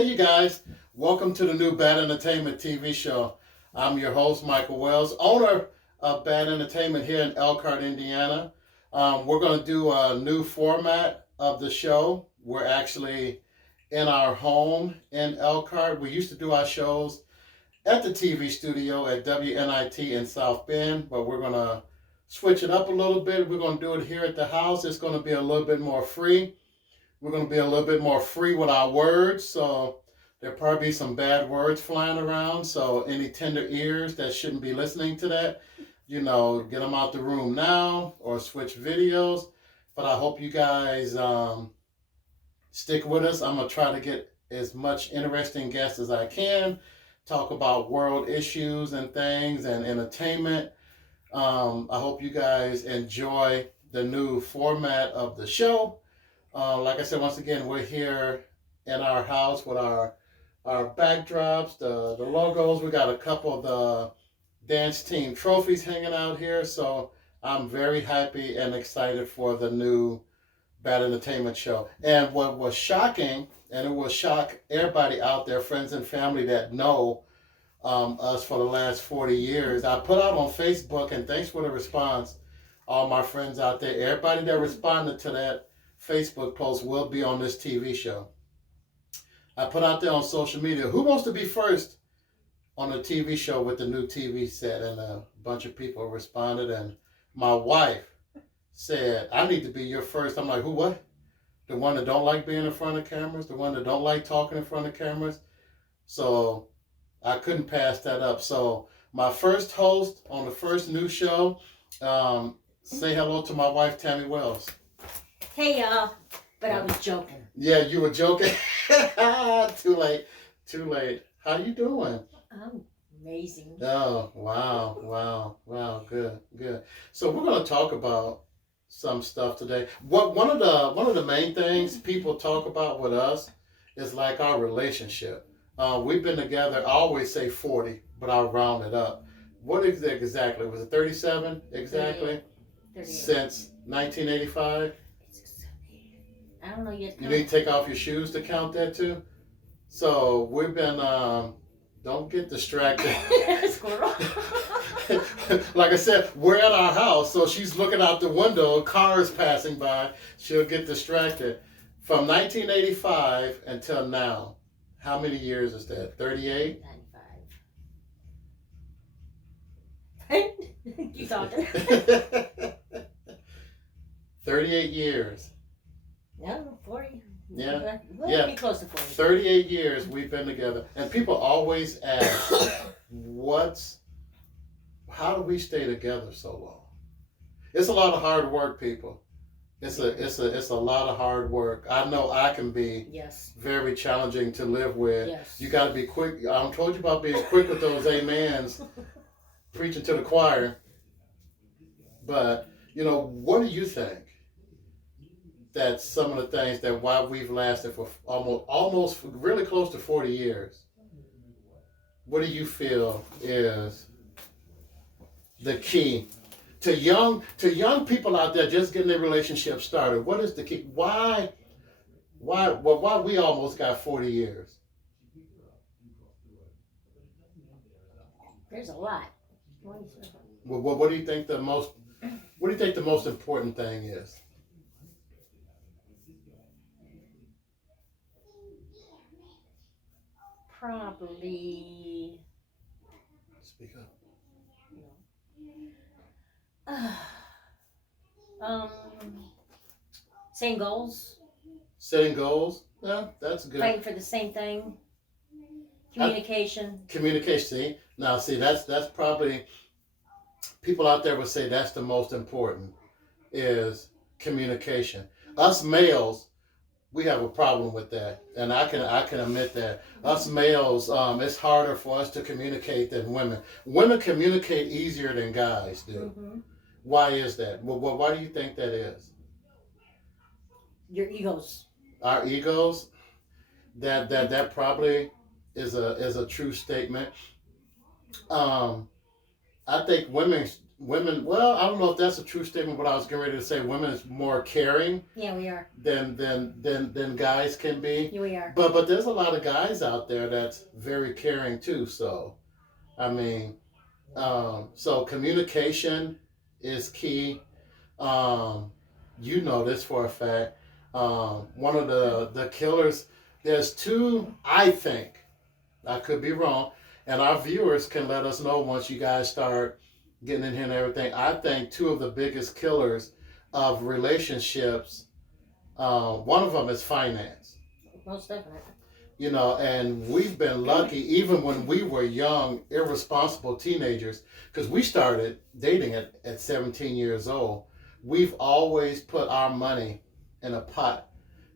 Hey, you guys. Welcome to the new Bad Entertainment TV show. I'm your host, Michael Wells, owner of Bad Entertainment here in Elkhart, Indiana. We're going to do a new format of the show. We're actually in our home in Elkhart. We used to do our shows at the TV studio at WNIT in South Bend, but we're going to switch it up a little bit. We're going to do it here at the house. It's going to be a little bit more free. We're going to be a little bit more free with our words, so there'll probably be some bad words flying around. So any tender ears that shouldn't be listening to that, get them out the room now or switch videos. But I hope you guys stick with us. I'm going to try to get as much interesting guests as I can, talk about world issues and things and entertainment. I hope you guys enjoy the new format of the show. Like I said, once again, we're here in our house with our backdrops, the logos. We got a couple of the dance team trophies hanging out here. So I'm very happy and excited for the new Bad Entertainment show. And what was shocking, and it will shock everybody out there, friends and family that know us for the last 40 years, I put out on Facebook, and thanks for the response, all my friends out there, everybody that responded to that Facebook post will be on this TV show. I put out there on social media, who wants to be first on a TV show with the new TV set? And a bunch of people responded, and my wife said, I need to be your first. I'm like, who, what? The one that don't like being in front of cameras? The one that don't like talking in front of cameras? So I couldn't pass that up. So my first host on the first new show, say hello to my wife, Tammy Wells. Hey y'all, but I was joking. Yeah, you were joking. Too late. How you doing? I'm amazing. Oh, wow. Good. So we're gonna talk about some stuff today. One of the main things people talk about with us is like our relationship. We've been together, I always say 40, but I'll round it up. What is it exactly? Was it 37 exactly? 38. Since 1985? I don't know yet. You need to take off your shoes to count that too? So we've been, don't get distracted. Squirrel. Like I said, we're at our house, so she's looking out the window, cars passing by, she'll get distracted. From 1985 until now, how many years is that? 38? 95. Keep talking. 38 years. No, 40. Yeah. We'll be close to 40. 38 years we've been together. And people always ask, how do we stay together so long? It's a lot of hard work, people. It's a lot of hard work. I know I can be very challenging to live with. Yes. You got to be quick. I told you about being quick with those amens, preaching to the choir. But, what do you think? That's some of the things that why we've lasted for almost really close to 40 years. What do you feel is the key to young people out there just getting their relationship started? What is the key? Why we almost got 40 years? There's a lot. What do you think the most important thing is? Probably. Speak up. Same goals. Setting goals? Yeah, that's good. Fighting for the same thing. Communication. Communication. Now, see, that's probably, people out there would say that's the most important, is communication. Us males, we have a problem with that, and I can admit that. Us males, it's harder for us to communicate than women. Women communicate easier than guys do. Mm-hmm. Why is that? Well, why do you think that is? Your egos. Our egos. That probably is a true statement. I think women women. Well, I don't know if that's a true statement, but I was getting ready to say women is more caring Yeah, we are. than guys can be. Yeah, we are. But there's a lot of guys out there that's very caring too. So I mean, so communication is key. Um, you know this for a fact. One of the killers. There's two. I think I could be wrong, and our viewers can let us know once you guys start getting in here and everything. I think two of the biggest killers of relationships. One of them is finance. Most definitely. You know, and we've been lucky even when we were young, irresponsible teenagers, because we started dating at 17 years old. We've always put our money in a pot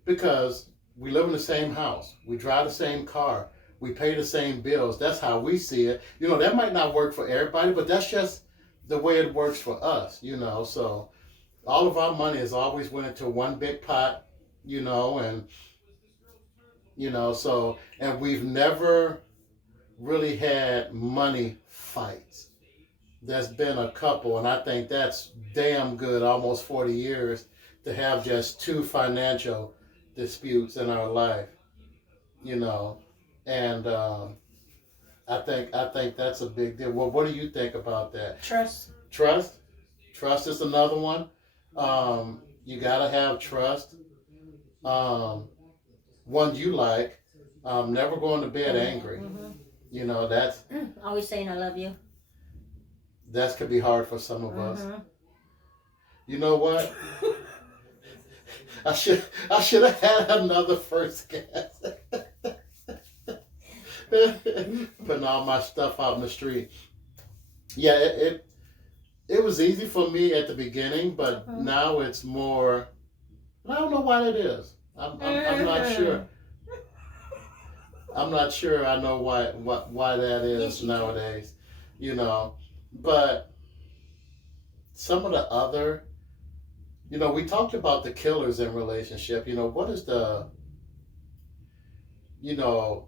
because we live in the same house, we drive the same car, we pay the same bills. That's how we see it. You know, that might not work for everybody, but that's just the way it works for us, you know. So all of our money has always went into one big pot, you know, and so, and we've never really had money fights. There's been a couple, and I think that's damn good, almost 40 years, to have just two financial disputes in our life, you know. And I think that's a big deal. Well, what do you think about that? Trust. Trust is another one. You gotta have trust. One you like. Never going to bed angry. Mm-hmm. You know, Always saying I love you. that could be hard for some of us. Mm-hmm. You know what? I should have had another first guest. Putting all my stuff out in the street. Yeah, it was easy for me at the beginning, but now it's more. I don't know why that is. I'm not sure. I'm not sure I know why that is Yes, nowadays, you know. But some of the other, we talked about the killers in relationship. What is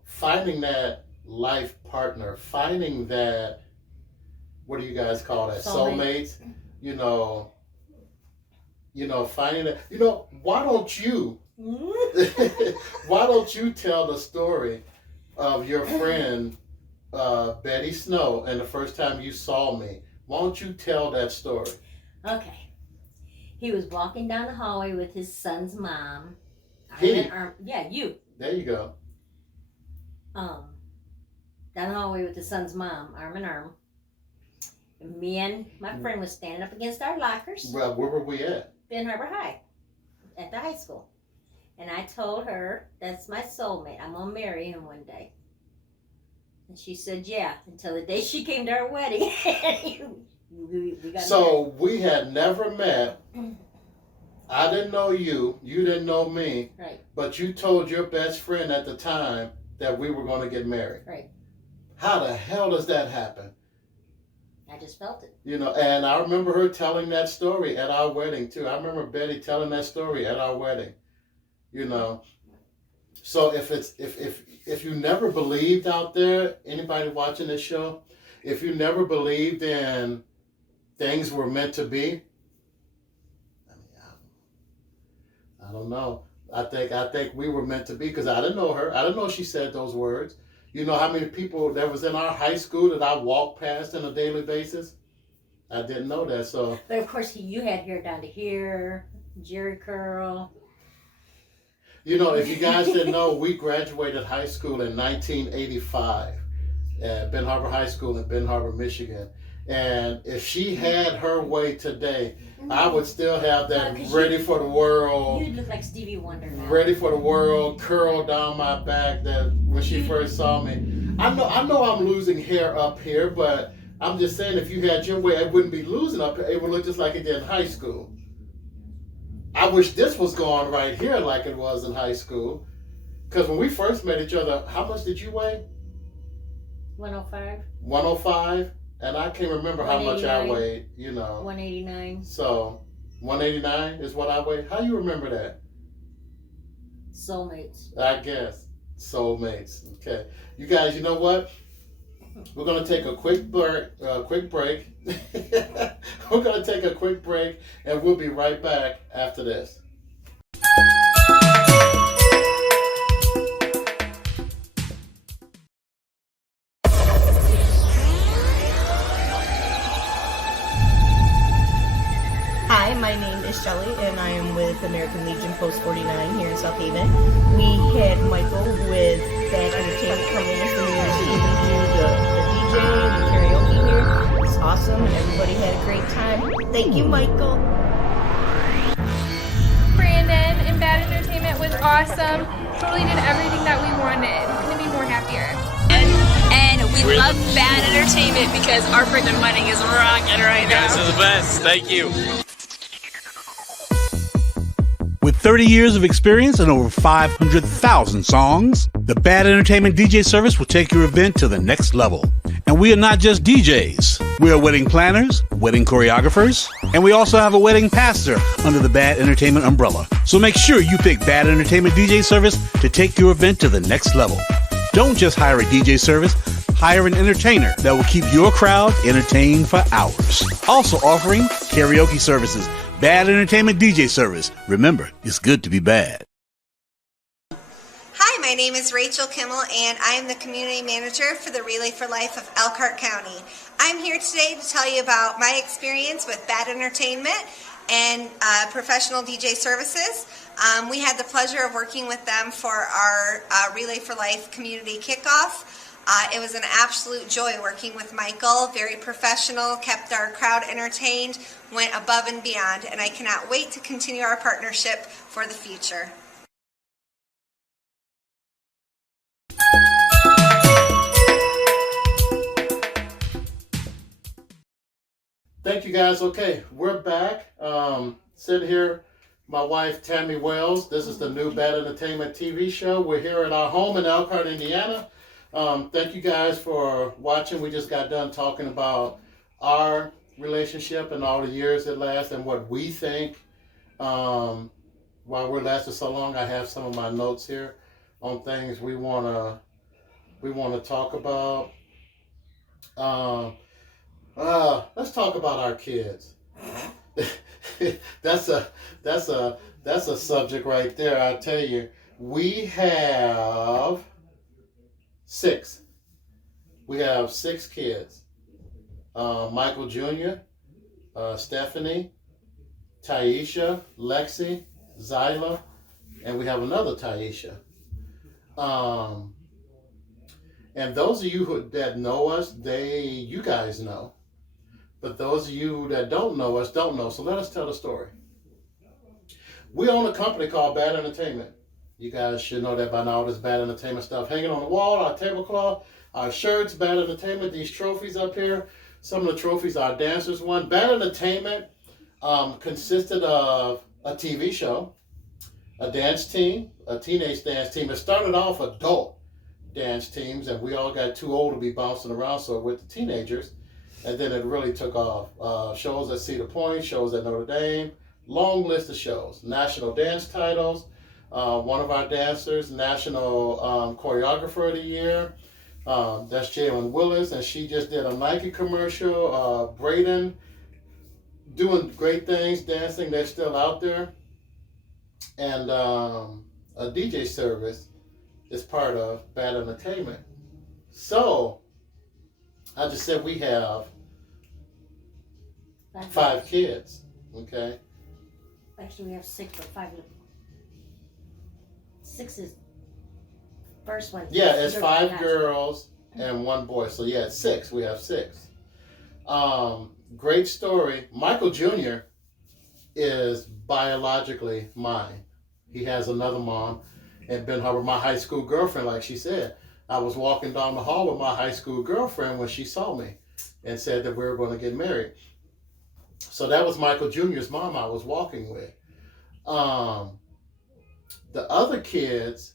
finding that life partner, finding that, what do you guys call that? Soulmates. Finding that. Why don't you? Why don't you tell the story of your friend Betty Snow and the first time you saw me? Why don't you tell that story? Okay. He was walking down the hallway with his son's mom. Yeah, you. There you go. Down the hallway with his son's mom, arm in arm. And me and my friend was standing up against our lockers. Well, where were we at? Ben Harbor High, at the high school. And I told her, that's my soulmate. I'm going to marry him one day. And she said, yeah, until the day she came to our wedding. we got so married. We had never met. I didn't know you. You didn't know me. Right. But you told your best friend at the time that we were going to get married. Right. How the hell does that happen? I just felt it. And I remember her telling that story at our wedding too. I remember Betty telling that story at our wedding. So if you never believed out there, anybody watching this show, if you never believed in things were meant to be, I don't know. I think we were meant to be, because I didn't know her. I didn't know she said those words. You know how many people that was in our high school that I walked past on a daily basis? I didn't know that. So, but of course, you had hair down to here, Jerry curl. If you guys didn't know, we graduated high school in 1985 at Ben Harbor High School in Ben Harbor, Michigan. And if she had her way today, I would still have that ready for the world. You'd look like Stevie Wonder now. Ready for the world, curl down my back. That when she first saw me, I know I'm losing hair up here, but I'm just saying, if you had your way, it wouldn't be losing up here. It would look just like it did in high school. I wish this was going right here like it was in high school. Because when we first met each other, how much did you weigh? 105. 105? And I can't remember how much I weighed, 189. So, 189 is what I weigh. How you remember that? Soulmates. I guess. Soulmates. Okay. You guys, you know what? We're going to take a quick break. We're going to take a quick break, and we'll be right back after this. Hi, my name is Shelly, and I am with American Legion Post 49 here in South Haven. We had Michael with Bad Entertainment come in for New Year's Eve and do the DJ, the karaoke here. It's awesome. Everybody had a great time. Thank you, Michael. Brandon and Bad Entertainment was awesome. Totally did everything that we wanted. Couldn't be more happier. And we love Bad Entertainment because our freaking wedding is rocking right now. You guys are the best. Thank you. With 30 years of experience and over 500,000 songs, the Bad Entertainment DJ service will take your event to the next level. And we are not just DJs. We are wedding planners, wedding choreographers, and we also have a wedding pastor under the Bad Entertainment umbrella. So make sure you pick Bad Entertainment DJ service to take your event to the next level. Don't just hire a DJ service, hire an entertainer that will keep your crowd entertained for hours. Also offering karaoke services. Bad Entertainment DJ service. Remember, it's good to be bad. Hi, my name is Rachel Kimmel, and I am the Community Manager for the Relay for Life of Elkhart County. I'm here today to tell you about my experience with Bad Entertainment and professional DJ services. We had the pleasure of working with them for our Relay for Life community kickoff. It was an absolute joy working with Michael, very professional, kept our crowd entertained, went above and beyond, and I cannot wait to continue our partnership for the future. Thank you, guys. Okay, we're back. Sitting here, my wife, Tammy Wells. This is the new Bad Entertainment TV show. We're here at our home in Elkhart, Indiana. Thank you guys for watching. We just got done talking about our relationship and all the years it lasts and what we think. While we're lasting so long, I have some of my notes here on things we wanna talk about. Let's talk about our kids. that's a subject right there. I tell you, we have six. We have six kids. Michael Jr., Stephanie, Taisha, Lexi, Zyla, and we have another Taisha. And those of you that know us, you guys know. But those of you that don't know us don't know. So let us tell the story. We own a company called Bad Entertainment. You guys should know that by now. This Bad Entertainment stuff hanging on the wall, our tablecloth, our shirts, Bad Entertainment, these trophies up here. Some of the trophies our dancers won. Bad Entertainment consisted of a TV show, a dance team, a teenage dance team. It started off adult dance teams, and we all got too old to be bouncing around, so with the teenagers, and then it really took off. Shows at Cedar Point, shows at Notre Dame, long list of shows. National dance titles. One of our dancers, National Choreographer of the Year. That's Jalen Willis, and she just did a Nike commercial. Braden, doing great things, dancing. They're still out there. And a DJ service is part of Bad Entertainment. So, I just said we have 5 kids, okay? Actually, we have 6, but 5 of them. 6 is first one. Yeah, it's 5 girls and 1 boy. So yeah, it's 6. We have 6. Great story. Michael Jr. is biologically mine. He has another mom, and Ben Hubbard, my high school girlfriend, like she said. I was walking down the hall with my high school girlfriend when she saw me and said that we were going to get married. So that was Michael Jr.'s mom I was walking with. The other kids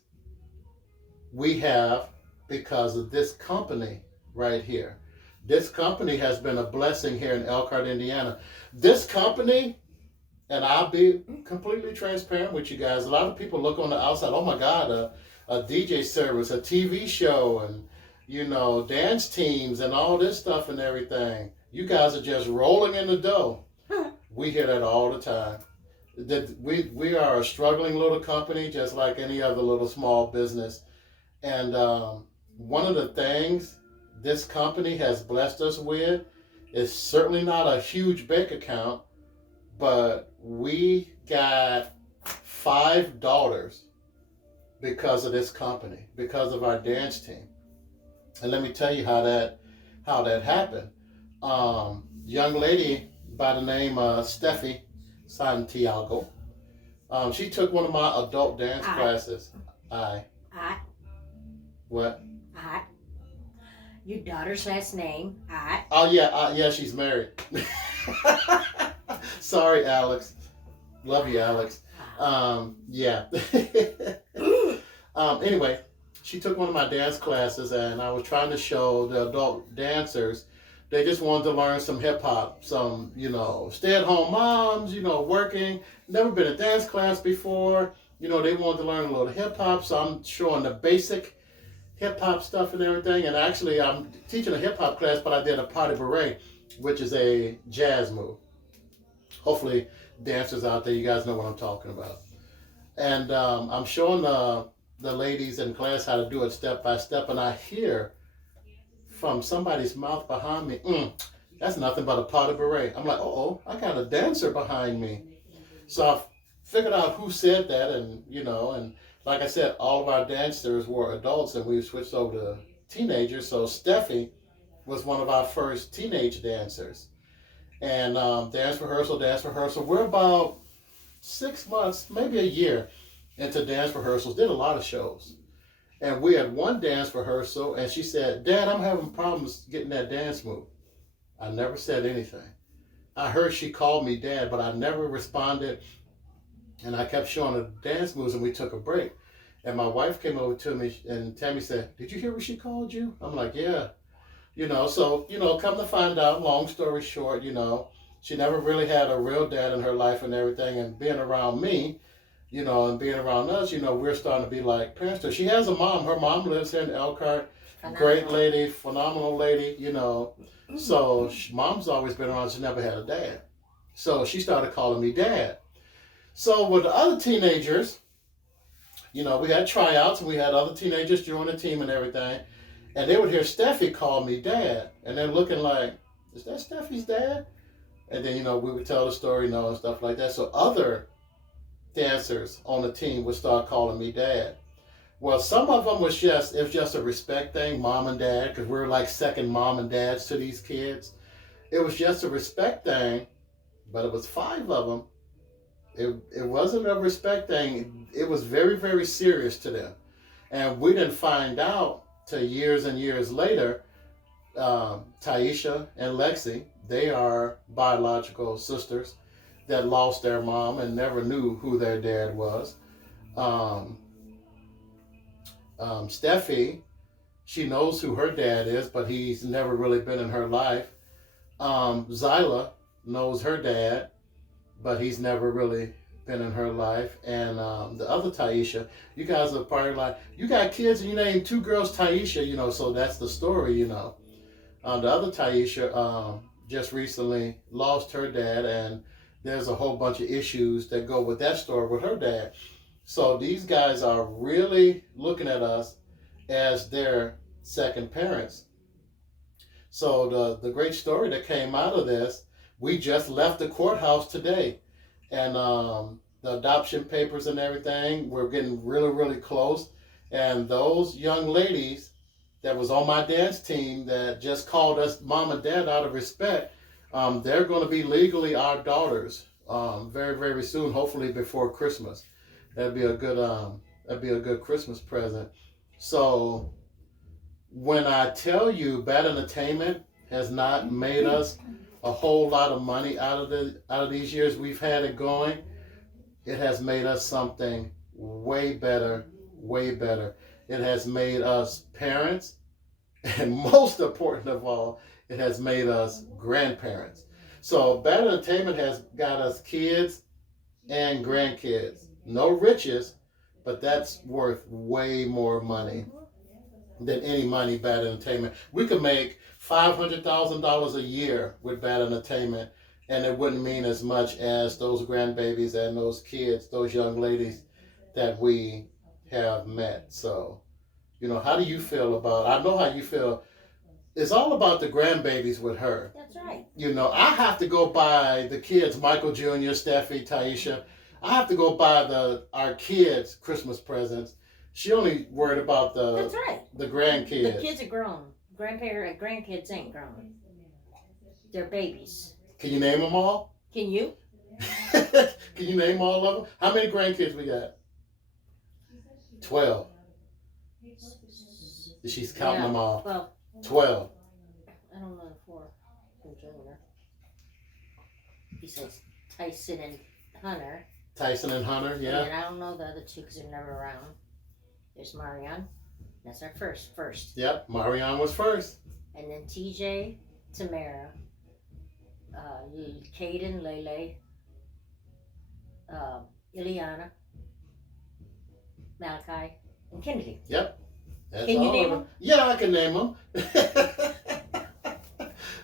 we have because of this company right here. This company has been a blessing here in Elkhart, Indiana. This company, and I'll be completely transparent with you guys, a lot of people look on the outside, oh my God, a DJ service, a TV show, and dance teams and all this stuff and everything. You guys are just rolling in the dough. We hear that all the time. That we are a struggling little company, just like any other little small business. And one of the things this company has blessed us with is certainly not a huge bank account, but we got 5 daughters because of this company, because of our dance team. And let me tell you how that happened. Young lady by the name of Steffi Santiago. She took one of my adult dance classes. What? Your daughter's last name? Oh yeah, she's married. Sorry, Alex. Love you, Alex. Yeah. Anyway, she took one of my dance classes, and I was trying to show the adult dancers. They just wanted to learn some hip hop, some, stay-at-home moms, working, never been a dance class before. They wanted to learn a little hip hop, so I'm showing the basic hip hop stuff and everything. And actually, I'm teaching a hip hop class, but I did a pas de bourrée, which is a jazz move. Hopefully, dancers out there, you guys know what I'm talking about. And I'm showing the ladies in class how to do it step by step, and I hear from somebody's mouth behind me, that's nothing but a pas de bourrée. I'm like, I got a dancer behind me. So I figured out who said that, and and like I said, all of our dancers were adults, and we've switched over to teenagers. So Steffi was one of our first teenage dancers. And dance rehearsal. We're about 6 months, maybe a year into dance rehearsals. Did a lot of shows. And we had one dance rehearsal, and she said, "Dad, I'm having problems getting that dance move." I never said anything. I heard she called me Dad, but I never responded. And I kept showing her dance moves, and we took a break. And my wife came over to me, and Tammy said, "Did you hear what she called you?" I'm like, "Yeah." So, come to find out, long story short, she never really had a real dad in her life and everything. And being around me, and being around us, we're starting to be like parents. She has a mom. Her mom lives here in Elkhart. Great lady, phenomenal lady, So mom's always been around. She never had a dad. So she started calling me Dad. So with the other teenagers, we had tryouts, and we had other teenagers join the team and everything. And they would hear Steffi call me Dad. And they're looking like, is that Steffi's dad? And then, we would tell the story, and stuff like that. So other dancers on the team would start calling me Dad. Well, some of them it was just a respect thing, mom and dad, because we're like second mom and dads to these kids. It was just a respect thing, but it was 5 of them. It wasn't a respect thing. It was very, very serious to them. And we didn't find out till years and years later. Taisha and Lexi, they are biological sisters that lost their mom and never knew who their dad was. Steffi, she knows who her dad is, but he's never really been in her life. Zyla knows her dad, but he's never really been in her life. And the other Taisha, you guys are probably like, you got kids and you named 2 girls Taisha, so that's the story, The other Taisha just recently lost her dad, and there's a whole bunch of issues that go with that story with her dad. So these guys are really looking at us as their second parents. So the great story that came out of this, we just left the courthouse today, and the adoption papers and everything, we're getting really, really close. And those young ladies that was on my dance team that just called us mom and dad out of respect, they're going to be legally our daughters very, very soon, hopefully before Christmas. That'd be a good Christmas present. So when I tell you Bad Entertainment has not made us a whole lot of money out of these years we've had it going, it has made us something way better, way better. It has made us parents, and most important of all, it has made us grandparents. So Bad Entertainment has got us kids and grandkids. No riches, but that's worth way more money than any money Bad Entertainment. We could make $500,000 a year with Bad Entertainment, and it wouldn't mean as much as those grandbabies and those kids, those young ladies that we have met. So, how do you feel about? I know how you feel. It's all about the grandbabies with her. That's right. I have to go buy the kids, Michael Jr., Steffi, Taisha. I have to go buy our kids Christmas presents. She only worried about That's right. the grandkids. The kids are grown. Grandkids ain't grown. They're babies. Can you name them all? Can you? Can you name all of them? How many grandkids we got? 12. She's counting them all. Well, 12. I don't know the 4 from Junior. Besides Tyson and Hunter. Tyson and Hunter, yeah. And I don't know the other 2 because they're never around. There's Marion. That's our first. Yep, Marion was first. And then TJ, Tamara, Caden, Lele, Ileana, Malachi, and Kennedy. Yep. That's Can you all name of them? Yeah, I can name them.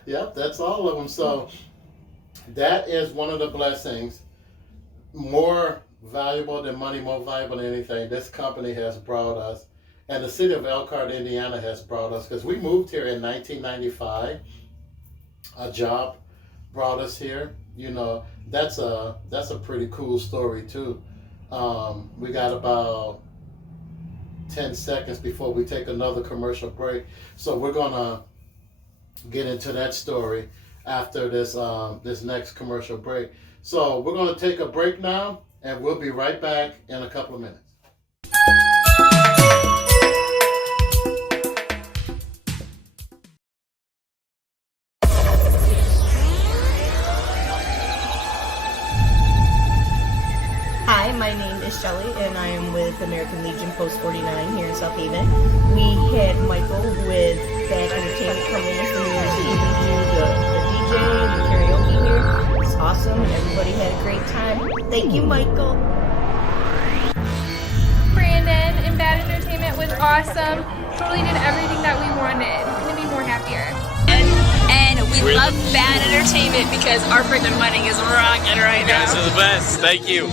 Yep, that's all of them. So that is one of the blessings. More valuable than money, more valuable than anything. This company has brought us, and the city of Elkhart, Indiana has brought us, because we moved here in 1995. A job brought us here. That's a pretty cool story too. We got about 10 seconds before we take another commercial break. So we're gonna get into that story after this next commercial break. So we're gonna take a break now, and we'll be right back in a couple of minutes. Hi, my name is Shelly, and I am with American Legion Post 49 here in South Haven. We had Michael with Bad Entertainment come in for New Year's Eve and do the DJ, the karaoke here. It's awesome. Everybody had a great time. Thank you, Michael. Brandon and Bad Entertainment was awesome. Totally did everything that we wanted. Couldn't be more happier. And we love Bad Entertainment because our freaking wedding is rocking right now. You guys are the best. Thank you.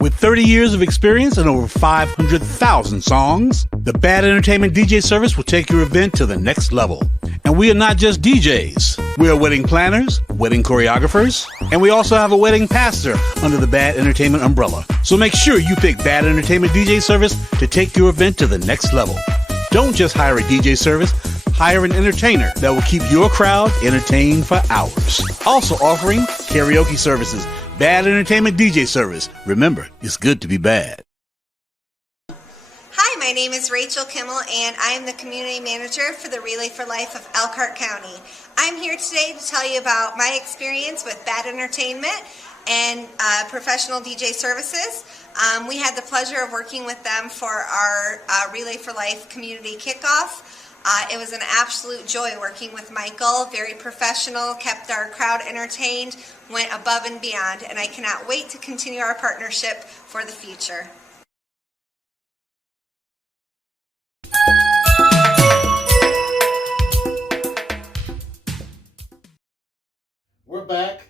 With 30 years of experience and over 500,000 songs, the Bad Entertainment DJ service will take your event to the next level. And we are not just DJs. We are wedding planners, wedding choreographers, and we also have a wedding pastor under the Bad Entertainment umbrella. So make sure you pick Bad Entertainment DJ service to take your event to the next level. Don't just hire a DJ service, hire an entertainer that will keep your crowd entertained for hours. Also offering karaoke services. Bad Entertainment DJ service. Remember, it's good to be bad. Hi, my name is Rachel Kimmel, and I am the Community Manager for the Relay for Life of Elkhart County. I'm here today to tell you about my experience with Bad Entertainment and professional DJ services. We had the pleasure of working with them for our Relay for Life community kickoff. It was an absolute joy working with Michael, very professional, kept our crowd entertained, went above and beyond, and I cannot wait to continue our partnership for the future. We're back.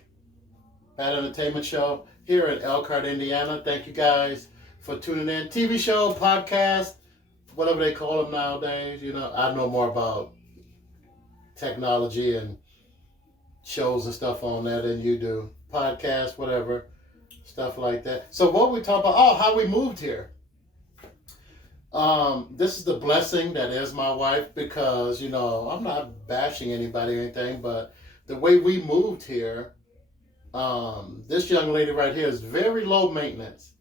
Bad Entertainment Show here in Elkhart, Indiana. Thank you guys for tuning in. TV show, podcast, whatever they call them nowadays. I know more about technology and shows and stuff on that than you do. Podcast, whatever, stuff like that. So what we talk about, how we moved here. This is the blessing that is my wife, because, I'm not bashing anybody or anything, but the way we moved here, this young lady right here is very low maintenance.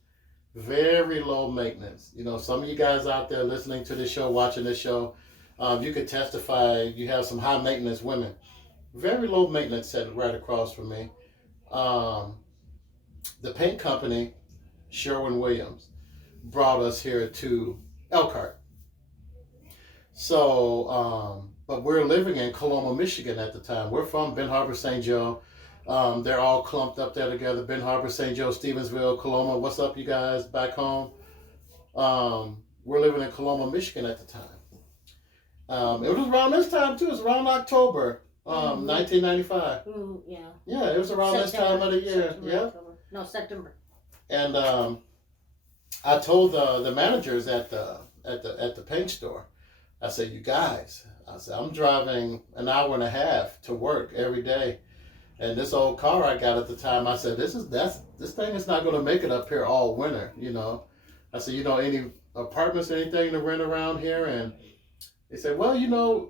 Very low maintenance. Some of you guys out there listening to this show, watching this show, you could testify you have some high maintenance women. Very low maintenance sitting right across from me. The paint company, Sherwin-Williams, brought us here to Elkhart. So, but we're living in Coloma, Michigan at the time. We're from Ben Harbor, St. Joe. They're all clumped up there together. Ben Harbor, St. Joe, Stevensville, Coloma. What's up, you guys back home? We're living in Coloma, Michigan at the time. It was around this time too. It was around October, 1995. Yeah. Yeah, it was around this time of the year. September, Yeah. October. No, September. And I told the managers at the paint store, I said, you guys, I said, I'm driving an hour and a half to work every day. And this old car I got at the time, I said, this thing is not going to make it up here all winter, you know. I said, any apartments, anything to rent around here? And they said, well,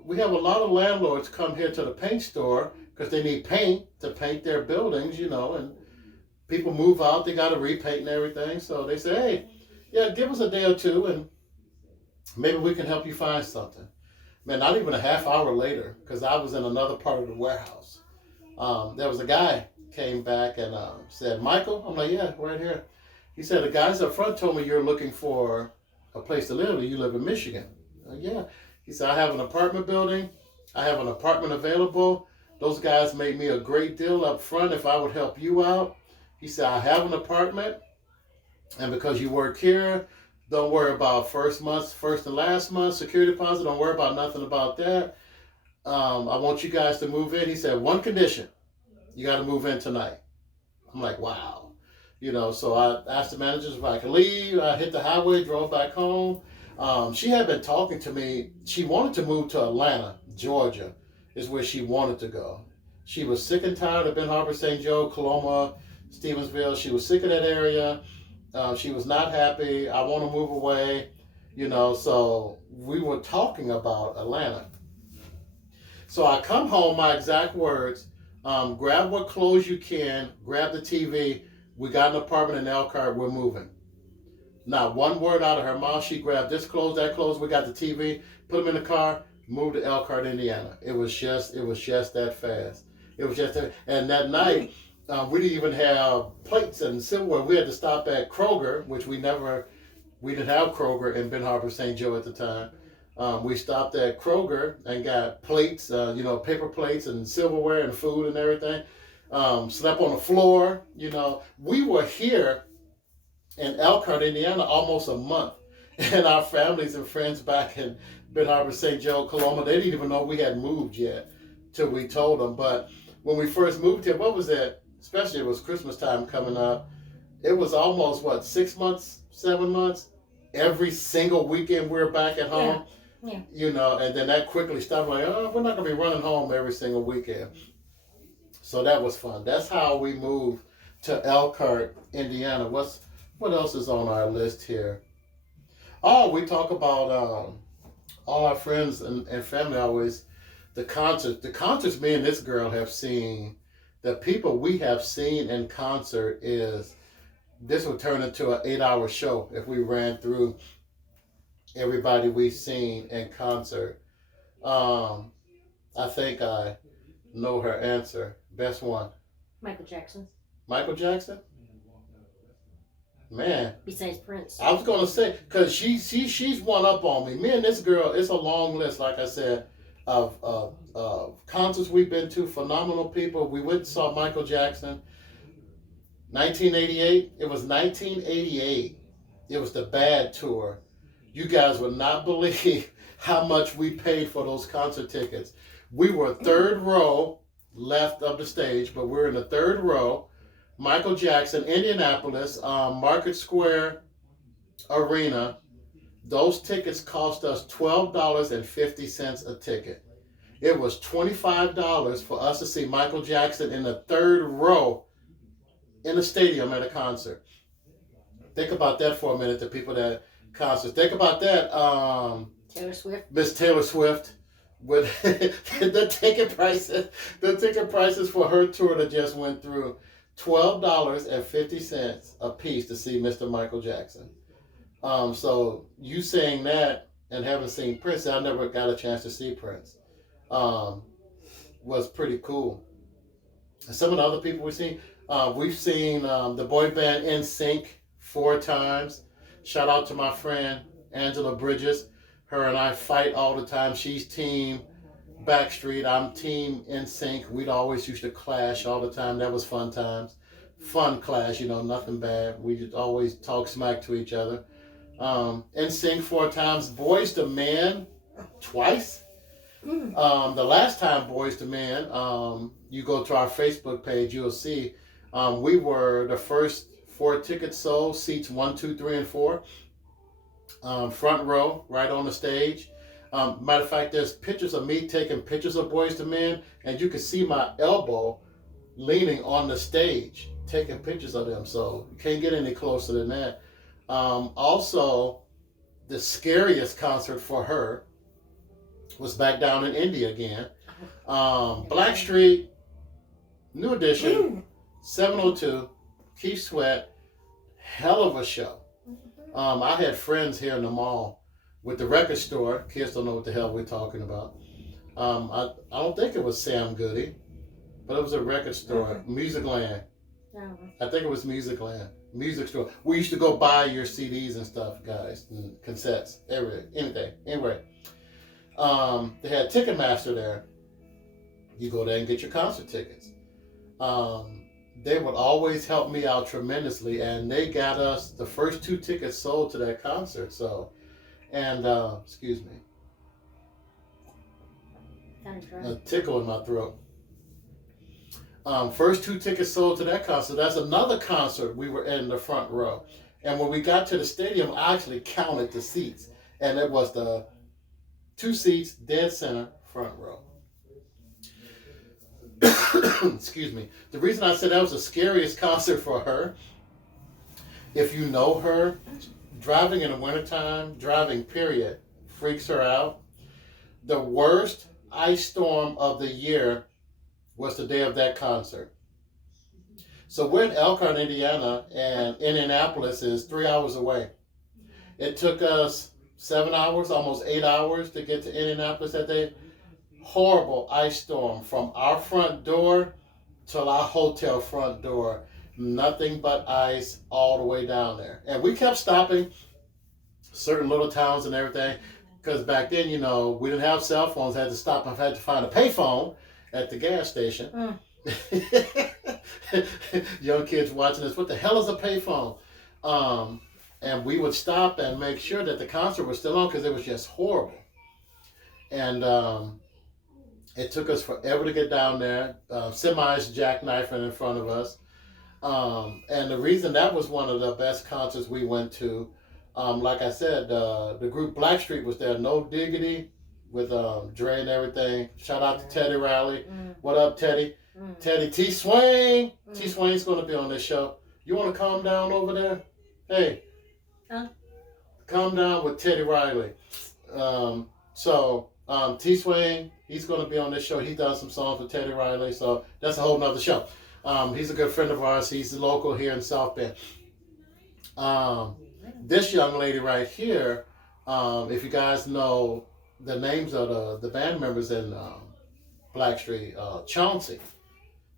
we have a lot of landlords come here to the paint store because they need paint to paint their buildings, and people move out, they got to repaint and everything. So they said, hey, yeah, give us a day or two and maybe we can help you find something. Man, not even a half hour later, because I was in another part of the warehouse. There was a guy came back and said, Michael? I'm like, yeah, right here. He said, the guys up front told me you're looking for a place to live. You live in Michigan. Yeah. He said, I have an apartment building. I have an apartment available. Those guys made me a great deal up front if I would help you out. He said, I have an apartment. And because you work here, don't worry about first and last month, security deposit. Don't worry about nothing about that. I want you guys to move in. He said, one condition. You got to move in tonight. I'm like, wow. So I asked the managers if I could leave. I hit the highway, drove back home. She had been talking to me. She wanted to move to Atlanta, Georgia, is where she wanted to go. She was sick and tired of Ben Harbor, St. Joe, Coloma, Stevensville. She was sick of that area. She was not happy. I want to move away, so we were talking about Atlanta. So I come home, my exact words, grab what clothes you can, grab the TV. We got an apartment in Elkhart, we're moving. Not one word out of her mouth. She grabbed this clothes, that clothes, we got the TV, put them in the car, moved to Elkhart, Indiana. It was just that fast. It was just that, and that night, we didn't even have plates and silverware. We had to stop at Kroger, which we didn't have Kroger in Ben Harbor, St. Joe at the time. We stopped at Kroger and got plates, paper plates and silverware and food and everything. Slept on the floor, We were here in Elkhart, Indiana, almost a month. And our families and friends back in Ben Harbor, St. Joe, Coloma, they didn't even know we had moved yet till we told them. But when we first moved here, what was that? Especially it was Christmas time coming up. It was almost, 6 months, 7 months? Every single weekend we were back at home. Yeah. And then that quickly stopped. Like, we're not going to be running home every single weekend. So that was fun. That's how we moved to Elkhart, Indiana. What else is on our list here? Oh, we talk about all our friends and family always. The concerts me and this girl have seen, the people we have seen in concert this would turn into an 8-hour show if we ran through everybody we've seen in concert. I think I know her answer. Best one. Michael Jackson. Michael Jackson? Man. Besides Prince. I was going to say, because she's one up on me. Me and this girl, it's a long list, like I said, of concerts we've been to, phenomenal people. We went and saw Michael Jackson. 1988. It was 1988. It was the Bad Tour. You guys would not believe how much we paid for those concert tickets. We were third row left of the stage, but we're in the third row. Michael Jackson, Indianapolis, Market Square Arena. Those tickets cost us $12.50 a ticket. It was $25 for us to see Michael Jackson in the third row in a stadium at a concert. Think about that for a minute, the people that concerts. Think about that. Taylor Swift. Miss Taylor Swift with the ticket prices for her tour that just went through. $12.50 a piece to see Mr. Michael Jackson. So you saying that and having seen Prince, I never got a chance to see Prince, was pretty cool. And some of the other people we've seen the boy band NSYNC 4 times. Shout out to my friend Angela Bridges. Her and I fight all the time. She's team Backstreet, I'm team NSYNC. We'd always used to clash all the time. That was fun times. Fun clash, nothing bad. We just always talk smack to each other. NSYNC 4 times, Boys to Men twice. The last time Boys to Men, you go to our Facebook page, you'll see we were the first 4 tickets sold, seats 1, 2, 3, and 4. Front row, right on the stage. Matter of fact, there's pictures of me taking pictures of Boys to Men, and you can see my elbow leaning on the stage, taking pictures of them. So you can't get any closer than that. Also, the scariest concert for her was back down in India again. Blackstreet, New Edition, 702, Keith Sweat, hell of a show. I had friends here in the mall with the record store. Kids don't know what the hell we're talking about. I don't think it was Sam Goody, but it was a record store, Musicland. I think it was Musicland, music store. We used to go buy your CDs and stuff, guys, and cassettes, anything. Anyway, they had Ticketmaster there. You go there and get your concert tickets. They would always help me out tremendously, and they got us the first 2 tickets sold to that concert. So, and excuse me, a tickle in my throat. First 2 tickets sold to that concert. That's another concert. We were in the front row, and when we got to the stadium, I actually counted the seats, and it was the 2 seats, dead center, front row. Excuse me. The reason I said that was the scariest concert for her, if you know her, driving in the wintertime, driving period, freaks her out. The worst ice storm of the year was the day of that concert. So we're in Elkhart, Indiana, and Indianapolis is 3 hours away. It took us 7 hours, almost 8 hours to get to Indianapolis that day. Horrible ice storm from our front door to our hotel front door. Nothing but ice all the way down there. And we kept stopping certain little towns and everything, because back then, we didn't have cell phones. I had to stop. I had to find a payphone at the gas station. Young kids watching this, what the hell is a payphone? And we would stop and make sure that the concert was still on, because it was just horrible. And it took us forever to get down there. Semis jackknifing in front of us. And the reason that was one of the best concerts we went to, like I said, the group Blackstreet was there, No Diggity, with Dre and everything. Shout out to Teddy Riley. What up, Teddy? Teddy T-Swain. T-Swain's going to be on this show. You want to calm down over there? Hey. Calm down with Teddy Riley. T-Swain, he's going to be on this show. He does some songs with Teddy Riley, so that's a whole nother show. He's a good friend of ours. He's local here in South Bend. This young lady right here, if you guys know the names of the band members in Blackstreet, Chauncey,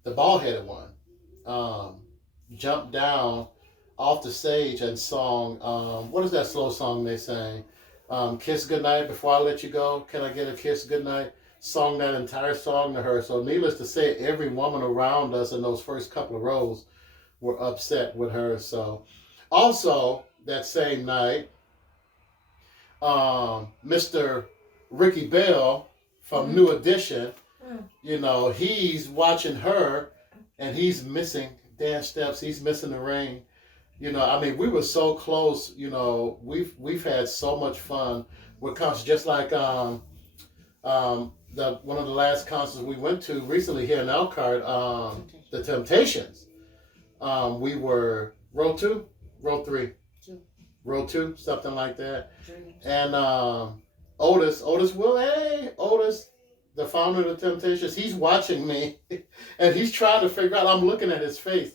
the bald-headed one, jumped down off the stage and sung, what is that slow song they sang? Kiss Goodnight, Before I Let You Go, Can I Get a Kiss Goodnight? Sung that entire song to her. So needless to say, every woman around us in those first couple of rows were upset with her. So also that same night, Mr. Ricky Bell from New Edition, he's watching her and he's missing dance steps. He's missing the ring. We were so close. We've had so much fun with concerts. Just like one of the last concerts we went to recently here in Elkhart, the Temptations. We were row 2, row 3, row 2, something like that. And Otis, the founder of the Temptations, he's watching me, and he's trying to figure out. I'm looking at his face.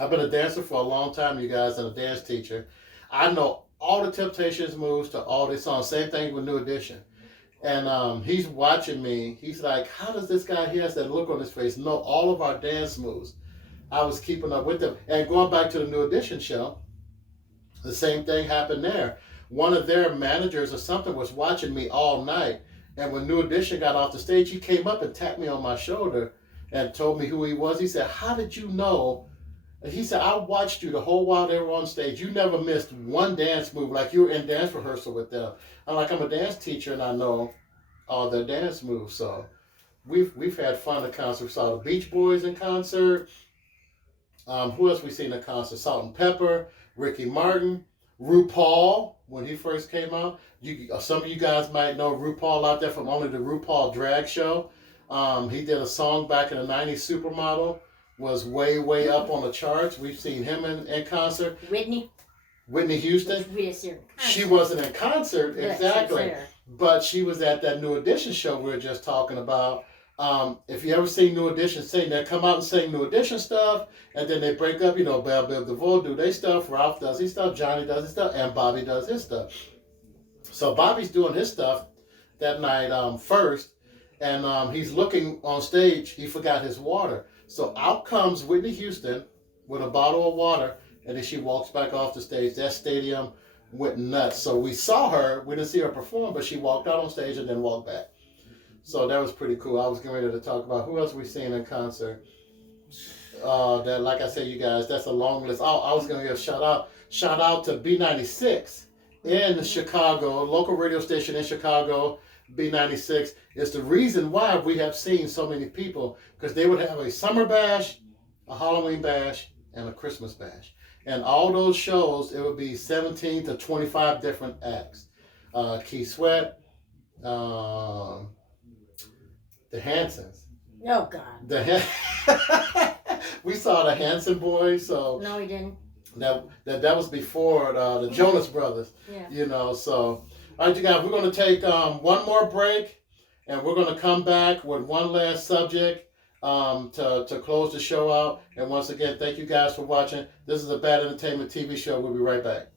I've been a dancer for a long time, you guys, and a dance teacher. I know all the Temptations moves to all their songs. Same thing with New Edition. And he's watching me. He's like, how does this guy, he has that look on his face, know all of our dance moves? I was keeping up with them. And going back to the New Edition show, the same thing happened there. One of their managers or something was watching me all night. And when New Edition got off the stage, he came up and tapped me on my shoulder and told me who he was. He said, how did you know He said, I watched you the whole while they were on stage. You never missed one dance move, like you were in dance rehearsal with them. I'm like, I'm a dance teacher and I know all their dance moves. So we've had fun at concert. We saw the Beach Boys in concert. Who else we seen in concert? Salt and Pepper, Ricky Martin, RuPaul when he first came out. Some of you guys might know RuPaul out there from only the RuPaul drag show. He did a song back in the 90s, Supermodel. Was way up on the charts. We've seen him in concert. Whitney Houston. She wasn't in concert, exactly. But she was at that New Edition show we were just talking about. If you ever seen New Edition sing, they come out and sing New Edition stuff, and then they break up. Belle Biv DeVoe do their stuff, Ralph does his stuff, Johnny does his stuff, and Bobby does his stuff. So Bobby's doing his stuff that night first, and he's looking on stage. He forgot his water. So out comes Whitney Houston with a bottle of water, and then she walks back off the stage. That stadium went nuts. So we saw her. We didn't see her perform, but she walked out on stage and then walked back. So that was pretty cool. I was getting ready to talk about who else we seen in concert. That, like I said, you guys, that's a long list. I was going to give a shout out to B96 in Chicago, local radio station in Chicago. B96 is the reason why we have seen so many people, because they would have a summer bash, a Halloween bash, and a Christmas bash. And all those shows, it would be 17 to 25 different acts. Keith Sweat, the Hansons. Oh, God. We saw the Hanson boys. So no, we didn't. That was before the Jonas Brothers. Yeah. So... All right, you guys, we're going to take one more break, and we're going to come back with one last subject to close the show out. And once again, thank you guys for watching. This is a Bad Entertainment TV show. We'll be right back.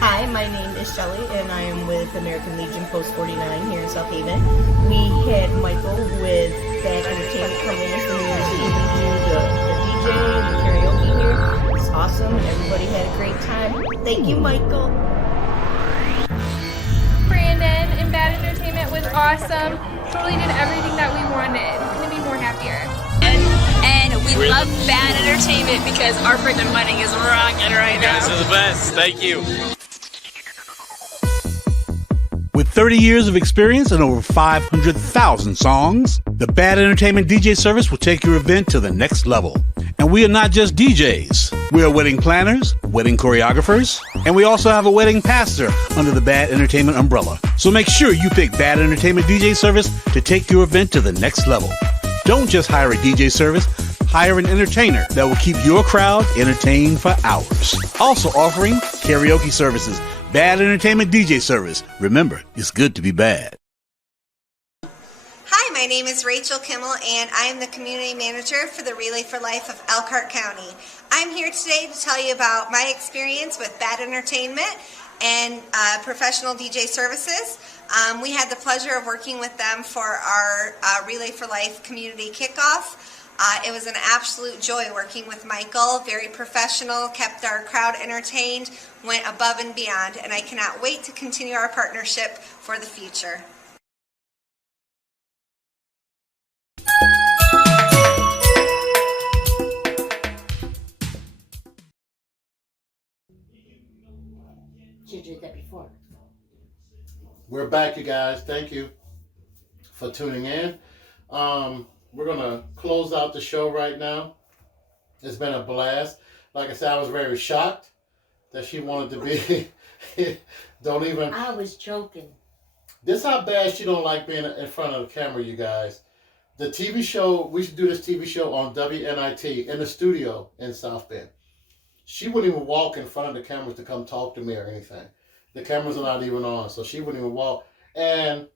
Hi, my name is Shelly, and I am with American Legion Post 49 here in South Haven. We had Michael with Bad Entertainment come in for New Year's Eve. We do the DJ, the karaoke here. It's awesome. Everybody had a great time. Thank you, Michael. Brandon and Bad Entertainment was awesome. Totally did everything that we wanted. Couldn't be more happier. And we love Bad Entertainment because our freaking money is rocking right now. You guys are the best. Thank you. With 30 years of experience and over 500,000 songs, the Bad Entertainment DJ service will take your event to the next level. And we are not just DJs. We are wedding planners, wedding choreographers, and we also have a wedding pastor under the Bad Entertainment umbrella. So make sure you pick Bad Entertainment DJ service to take your event to the next level. Don't just hire a DJ service, hire an entertainer that will keep your crowd entertained for hours. Also offering karaoke services. Bad Entertainment DJ service. Remember, it's good to be bad. Hi, my name is Rachel Kimmel, and I am the Community Manager for the Relay for Life of Elkhart County. I'm here today to tell you about my experience with Bad Entertainment and professional DJ services. We had the pleasure of working with them for our Relay for Life community kickoff. It was an absolute joy working with Michael, very professional, kept our crowd entertained, went above and beyond, and I cannot wait to continue our partnership for the future. You did that before. We're back, you guys. Thank you for tuning in. We're going to close out the show right now. It's been a blast. Like I said, I was very shocked that she wanted to be. Don't even. I was joking. This is how bad she don't like being in front of the camera, you guys. The TV show, we should do this TV show on WNIT in the studio in South Bend. She wouldn't even walk in front of the cameras to come talk to me or anything. The cameras are not even on, so she wouldn't even walk. And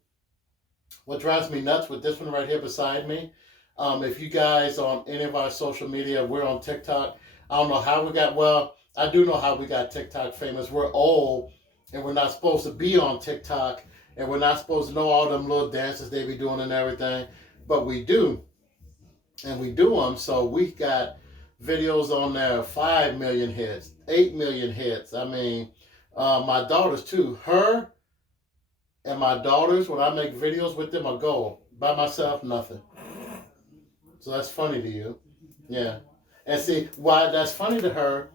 what drives me nuts with this one right here beside me, if you guys on any of our social media, we're on TikTok. I don't know how we got, well, I do know how we got TikTok famous. We're old, and we're not supposed to be on TikTok, and we're not supposed to know all them little dances they be doing and everything, but we do, and we do them. So we got videos on there, 5 million hits, 8 million hits. I mean, my daughters too. Her and my daughters, when I make videos with them, I go by myself, nothing. So that's funny to you. Yeah. And see, why that's funny to her,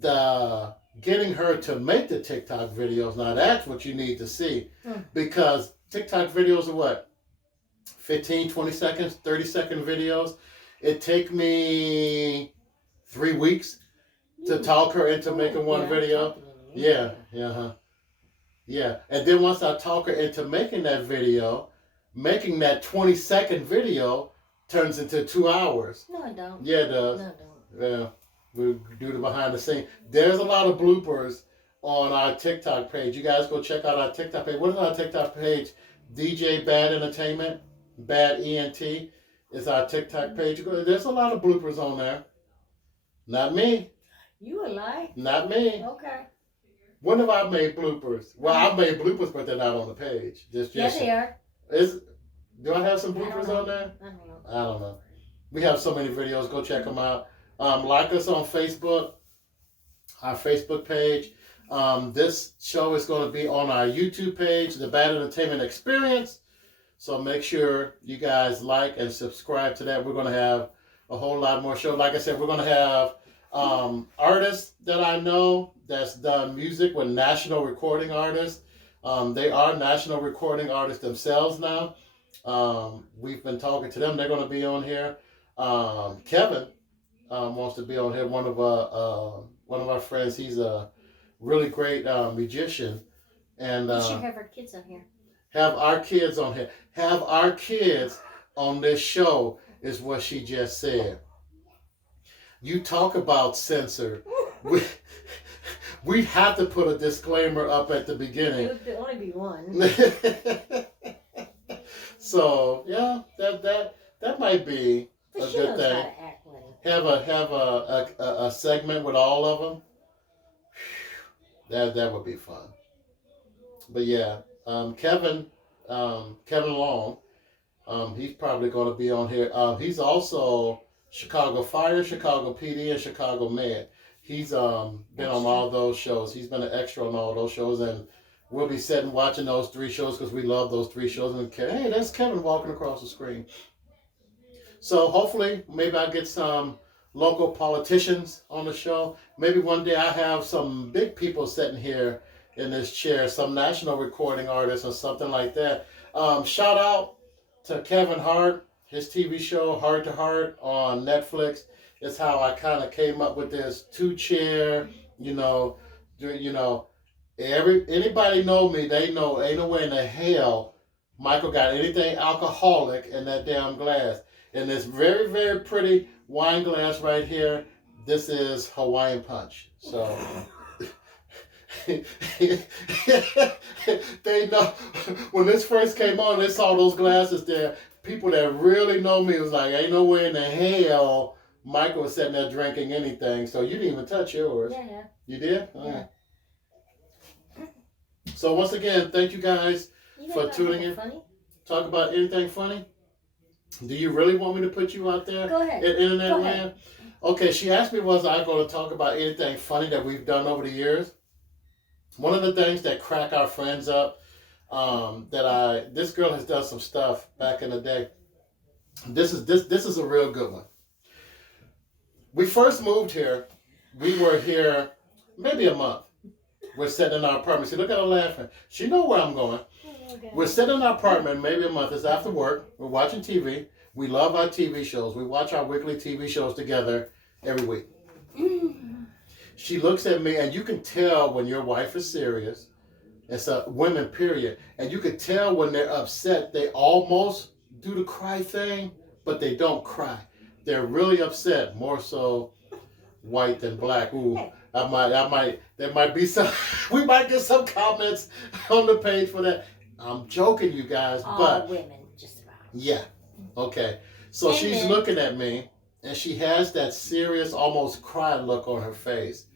the getting her to make the TikTok videos, now that's what you need to see. Because TikTok videos are what? 15, 20 seconds, 30-second videos. It take me 3 weeks to talk her into making one video. Yeah. Yeah. And then once I talk her into making that video, making that 20-second video turns into 2 hours. No, I don't. Yeah, it does. No, I don't. Yeah. We do the behind the scene. There's a lot of bloopers on our TikTok page. You guys go check out our TikTok page. What is our TikTok page? DJ Bad Entertainment. Bad ENT is our TikTok page. There's a lot of bloopers on there. Not me. You a lie? Not me. Okay. When have I made bloopers? Well, I've made bloopers, but they're not on the page. Yeah, they are. Do I have some bloopers on there? I don't know. I don't know. We have so many videos. Go check them out. Like us on Facebook, our Facebook page. This show is going to be on our YouTube page, The Bad Entertainment Experience. So make sure you guys like and subscribe to that. We're going to have a whole lot more shows. Like I said, we're going to have artists that I know that's done music with national recording artists. They are national recording artists themselves now. We've been talking to them. They're going to be on here. Kevin wants to be on here. One of our friends. He's a really great musician. And We should have our kids on here. have our kids on here. Have our kids on this show is what she just said. You talk about censored. We have to put a disclaimer up at the beginning. It would only be one. So yeah, that might be But a she good knows thing. how to act, Lenny. Have a segment with all of them. That would be fun. But yeah, Kevin Long, he's probably going to be on here. He's also Chicago Fire, Chicago PD, and Chicago Med. He's been on all those shows. He's been an extra on all those shows, and we'll be sitting watching those 3 shows because we love those 3 shows. And hey, that's Kevin walking across the screen. So hopefully, maybe I'll get some local politicians on the show. Maybe one day I have some big people sitting here in this chair, some national recording artists or something like that. Shout out to Kevin Hart, his TV show Heart to Heart on Netflix. It's how I kind of came up with this 2-chair, anybody know me, they know ain't no way in the hell Michael got anything alcoholic in that damn glass. And this very, very pretty wine glass right here, this is Hawaiian Punch. So they know when this first came on, they saw those glasses there. People that really know me was like, ain't no way in the hell Michael was sitting there drinking anything. So you didn't even touch yours. Yeah. You did? Yeah. So once again, thank you guys for tuning in. Funny? Talk about anything funny? Do you really want me to put you out there? Go ahead. In internet Go land? ahead. Okay, she asked me was I going to talk about anything funny that we've done over the years. One of the things that crack our friends up, this girl has done some stuff back in the day. This is a real good one. We first moved here. We were here maybe a month. We're sitting in our apartment. See, look at her laughing. She know where I'm going. Okay. We're sitting in our apartment maybe a month. It's after work. We're watching TV. We love our TV shows. We watch our weekly TV shows together every week. She looks at me, and you can tell when your wife is serious. It's a women, period. And you can tell when they're upset. They almost do the cry thing, but they don't cry. They're really upset, more so white than black. Ooh, there might be some, we might get some comments on the page for that. I'm joking, you guys, All but women, just about. yeah, okay. So And she's men. looking at me, and she has that serious, almost cry look on her face.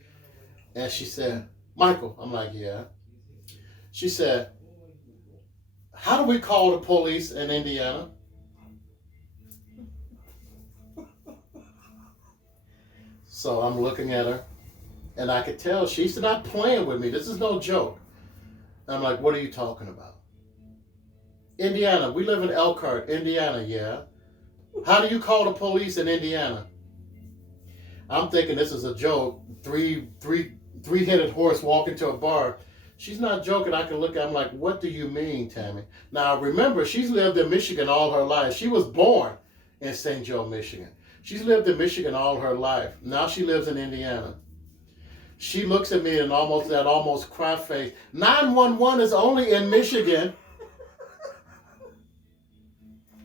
And she said, Michael, I'm like, yeah. She said, how do we call the police in Indiana? So I'm looking at her. And I could tell she's not playing with me. This is no joke. I'm like, what are you talking about? Indiana. We live in Elkhart, Indiana, yeah. How do you call the police in Indiana? I'm thinking this is a joke. Three-headed horse walking to a bar. She's not joking. I can look at. I'm like, what do you mean, Tammy? Now remember, she's lived in Michigan all her life. She was born in St. Joe, Michigan. She's lived in Michigan all her life. Now she lives in Indiana. She looks at me and almost cry face. 911 is only in Michigan.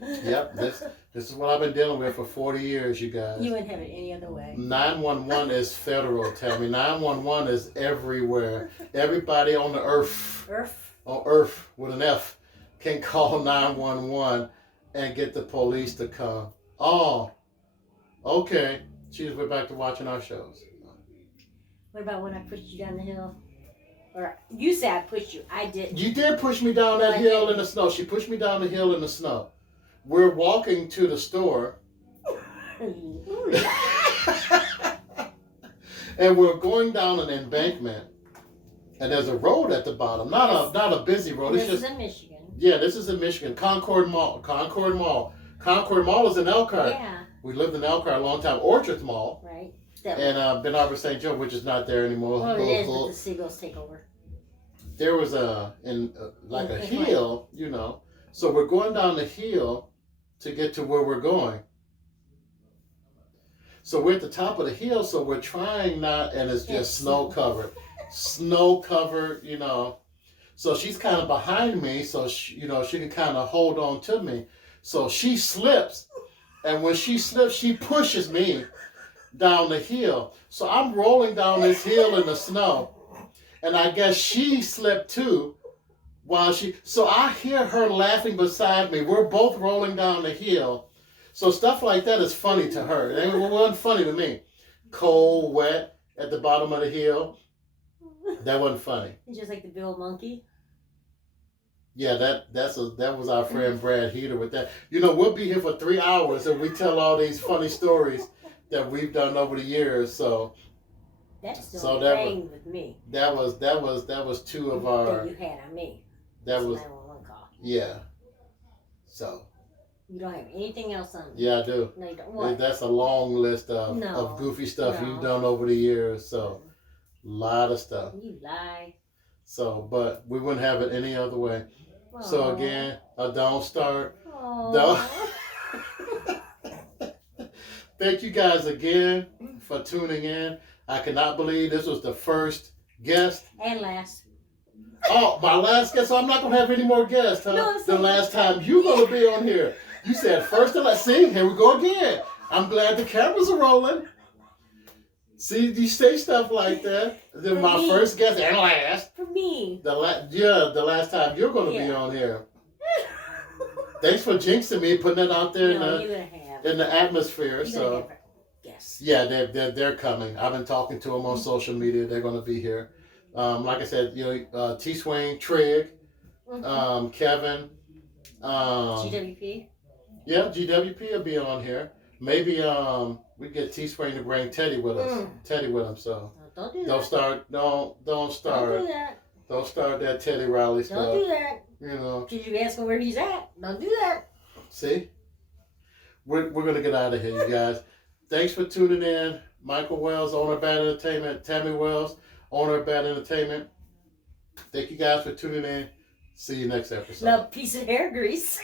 Yep, this is what I've been dealing with for 40 years, you guys. You wouldn't have it any other way. 911 is federal, Tammy. 911 is everywhere. Everybody on the earth, on earth with an F, can call 911 and get the police to come. Oh, okay. We're back to watching our shows. What about when I pushed you down the hill? Or you said I pushed you. I didn't. You did push me down that hill in the snow. She pushed me down the hill in the snow. We're walking to the store. And we're going down an embankment. And there's a road at the bottom. Not a busy road. This is in Michigan. Yeah, this is in Michigan. Concord Mall. Concord Mall is in Elkhart. Yeah. We lived in Elkhart a long time. Orchards Mall. Right. And Ben Arbor St. Joe, which is not there anymore. Well, it is, but the seagulls take over. There was a hill, you know. So we're going down the hill to get to where we're going. So we're at the top of the hill, so we're trying not, and it's just snow covered. Snow covered, you know. So she's kind of behind me, so she can kind of hold on to me. So she slips, and when she slips, she pushes me down the hill. So I'm rolling down this hill in the snow, and I guess she slipped too. So I hear her laughing beside me. We're both rolling down the hill. So stuff like that is funny to her. It wasn't funny to me. Cold, wet, at the bottom of the hill. That wasn't funny. Just like the Bill Monkey. Yeah, that was our friend Brad Heater with that. You know, we'll be here for 3 hours and we tell all these funny stories that we've done over the years. So that's still rang with me. That was two of our that you had on me. That was 911 call. Yeah. So you don't have anything else on me. Yeah, I do. No, you don't. What? That's a long list of goofy stuff you've done over the years. So a lot of stuff. You lie. So, but we wouldn't have it any other way. Aww. So again, don't start. Don't. Thank you guys again for tuning in. I cannot believe this was the first guest. And last. Oh, my last guest. So I'm not going to have any more guests, huh? No, the last time you're going to be on here. You said first and last. See, here we go again. I'm glad the cameras are rolling. See, you say stuff like that. Then For my me. first guest and last. For me. The last time you're going to be on here. Thanks for jinxing me, putting it out there in the atmosphere. So yes. Yeah, they're coming. I've been talking to them on social media. They're going to be here. Like I said, T. Swain, Trigg, Kevin, GWP. Yeah, GWP will be on here. Maybe we get T. Swain to bring Teddy with us. Teddy with him. So don't do that. Don't start. Don't do that. Don't start that Teddy Riley stuff. Don't do that. You know. Did you ask him where he's at? Don't do that. See, we're gonna get out of here, you guys. Thanks for tuning in. Michael Wells, owner of Bad Entertainment. Tammy Wells, owner of Bad Entertainment. Thank you guys for tuning in. See you next episode. Love, piece of hair grease.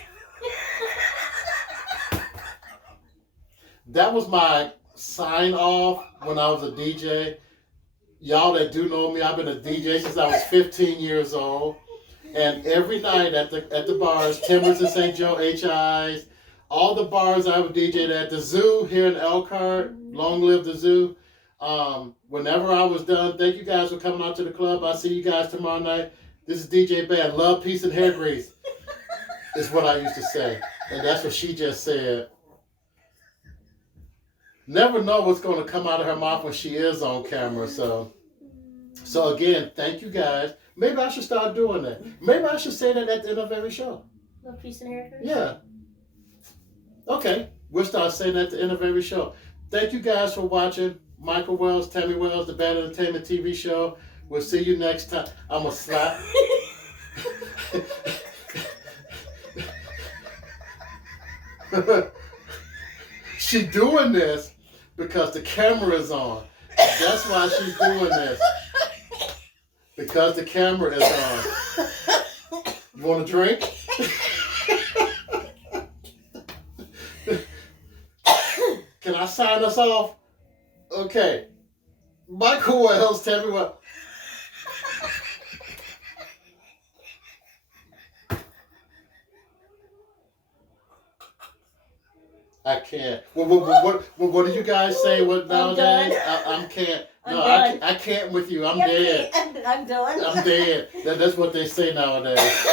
That was my sign off when I was a DJ. Y'all that do know me, I've been a DJ since I was 15 years old. And every night at the bars, Timbers in St. Joe, HIs, all the bars I was DJed at, the zoo here in Elkhart, long live the zoo. Whenever I was done, thank you guys for coming out to the club. I'll see you guys tomorrow night. This is DJ Bad. Love, peace, and hair grease is what I used to say. And that's what she just said. Never know what's going to come out of her mouth when she is on camera. So again, thank you guys. Maybe I should start doing that. Maybe I should say that at the end of every show. Love, peace, and hair grease? Yeah. Okay. We'll start saying that at the end of every show. Thank you guys for watching. Michael Wells, Tammy Wells, the Bad Entertainment TV show. We'll see you next time. I'm going to slap. She doing this because the camera is on. That's why she's doing this. Because the camera is on. You want a drink? Can I sign us off? Okay. Michael Wells, tell me what. I can't. What do you guys say? What nowadays? I can't. No, I can't with you. I'm dead. I'm done. I'm dead. That's what they say nowadays.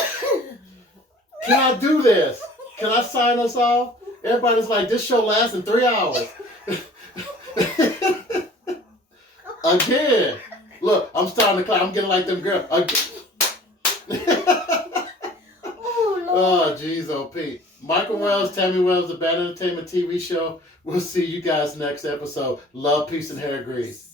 Can I do this? Can I sign us off? Everybody's like, this show lasts in 3 hours. Again. Look, I'm starting to clap. I'm getting like them girls. Oh, jeez, oh, Pete. Michael Wells, Tammy Wells, the Bad Entertainment TV show. We'll see you guys next episode. Love, peace, and hair grease.